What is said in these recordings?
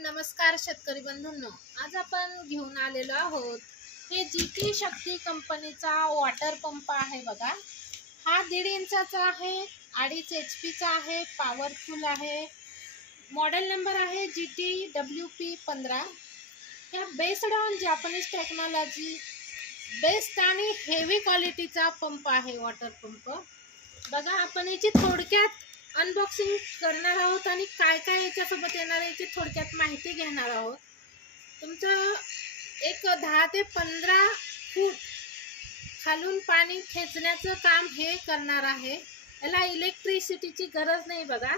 नमस्कार शेतकरी बंधूंनो, आज आपण घेऊन आलेलो आहोत हे जीटी शक्ती कंपनीचा वॉटर पंप आहे बघा। हा 1.5 इंचाचा आहे, 2.5 HP चा आहे, पॉवरफुल आहे। मॉडेल नंबर आहे GTWP15। ह्या based on Japanese technology, best आणि हेवी क्वालिटीचा पंप आहे वॉटर पंप। बघा, आपण याची थोडक्यात अनबॉक्सिंग करणार आहोत आणि काय काय याच्यासोबत येणार याची थोडक्यात माहिती घेणार आहोत। तुमचं एक 10 ते 15 फूट खालून पाणी खेचण्याचं काम हे करणार आहे। याला इलेक्ट्रिसिटीची गरज नाही बघा,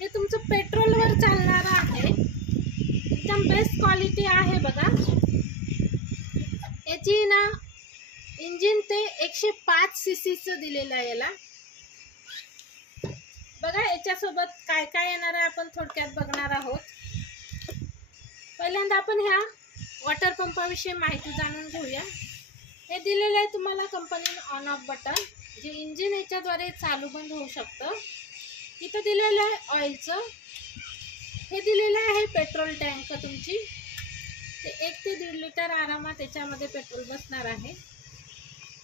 हे तुमचं पेट्रोलवर चालणार आहे। एकदम बेस्ट क्वालिटी आहे बघा। याची ना इंजिन ते 105 cc चं दिलेलं आहे याला। बघा, याच्यासोबत काय काय येणार आहे आपण थोडक्यात बघणार आहोत। पहिल्यांदा आपण ह्या वॉटर पंपाविषयी माहिती जाणून घेऊया। हे दिलेलं आहे तुम्हाला कंपनीने ऑन ऑफ बटन, जे इंजिन याच्याद्वारे चालू बंद होऊ शकतं। इथं दिलेलं आहे ऑइलचं, हे दिलेलं आहे पेट्रोल टँक तुमची, ते 1 ते 1.5 लिटर आरामात याच्यामध्ये पेट्रोल बसणार आहे।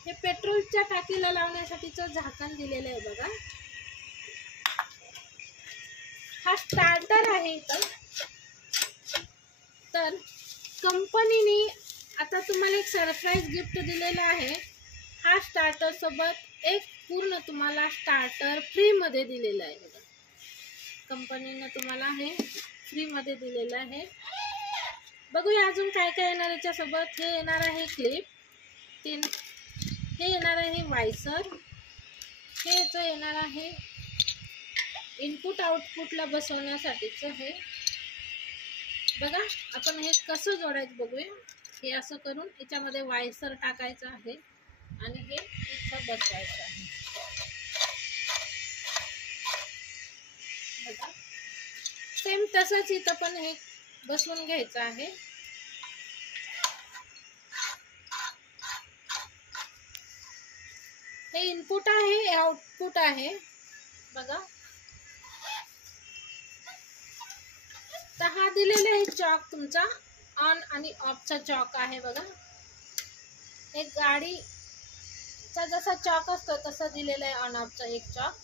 हे पेट्रोलच्या टाकीला लावण्यासाठीचं झाकण दिलेलं आहे बघा। हा स्टार्टर आहे इथं। तर कंपनीने आता तुम्हाला एक सरप्राईज गिफ्ट दिलेला आहे। हा स्टार्टर सोबत एक पूर्ण तुम्हाला स्टार्टर फ्री मध्ये दिलेला आहे बघा। कंपनीने तुम्हाला हे फ्री मध्ये दिलेलं आहे। बघूया अजून काय काय येणार याच्यासोबत। हे येणार आहे क्लिप, हे येणार आहे वायसर, हे येणार आहे इनपुट आउटपुटला बसवण्यासाठीचं। हे बघा, आपण हे कसं जोडायचं बघूया। हे असं करून याच्यामध्ये वायसर टाकायचं आहे आणि हे इथं बसवायचं आहे बघा। सेम तसंच इथं पण हे बसवून घ्यायचं आहे। हे इनपुट आहे, हे आउटपुट आहे बघा। तर हा दिलेला आहे चॉक तुमचा ऑन आणि ऑफचा चॉक आहे बघा। एक गाडीचा जसा चॉक असतो तसा दिलेला आहे ऑन ऑफचा एक चॉक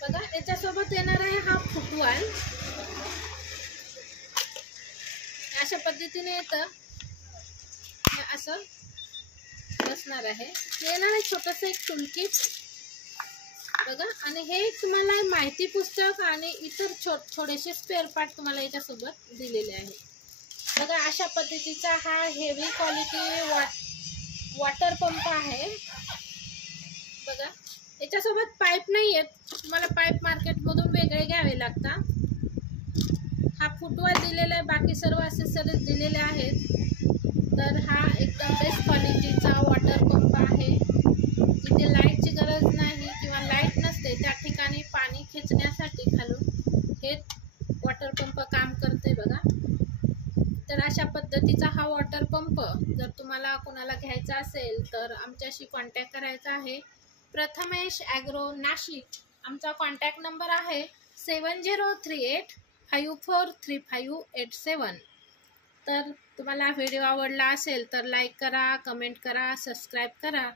बघा। याच्यासोबत येणार आहे हा फुटवाल, अशा पद्धतीने येतं, असं बसणार आहे। येणार आहे छोटंसं एक टूलकिट बघा। आणि हे तुम्हाला माहिती पुस्तक आणि इतर थोडेसे स्पेअर पार्ट तुम्हाला याच्यासोबत दिलेले आहे बघा। अशा पद्धतीचा हा हेवी क्वालिटी वॉटर पंप आहे बघा। याच्यासोबत पाईप नाही आहेत, तुम्हाला पाईप मार्केटमधून वेगळे घ्यावे लागतात। हा फुटवाल दिलेला आहे, बाकी सर्व ॲक्सेसरीज दिलेले आहेत। तर हा एकदम बेस्ट क्वालिटीचा वॉटर पंप आहे। जिथे लाईटची गरज नाही किंवा लाईट नसते त्या ठिकाणी पाणी खेचण्यासाठी खालून हे वॉटर पंप काम करते बघा। तर अशा पद्धतीचा हा वॉटर पंप जर तुम्हाला कोणाला घ्यायचा असेल तर आमच्याशी कॉन्टॅक्ट करायचा आहे। प्रथमेश ॲग्रो नाशिक, आमचा कॉन्टॅक्ट नंबर आहे 7038543587। तर तुम्हाला व्हिडिओ आवडला असेल तर लाईक करा, कमेंट करा, सबस्क्राईब करा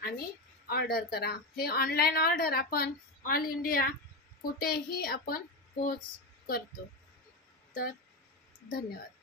आणि ऑर्डर करा। हे ऑनलाईन ऑर्डर आपण ऑल इंडिया कुठेही आपण पोच करतो। तर धन्यवाद।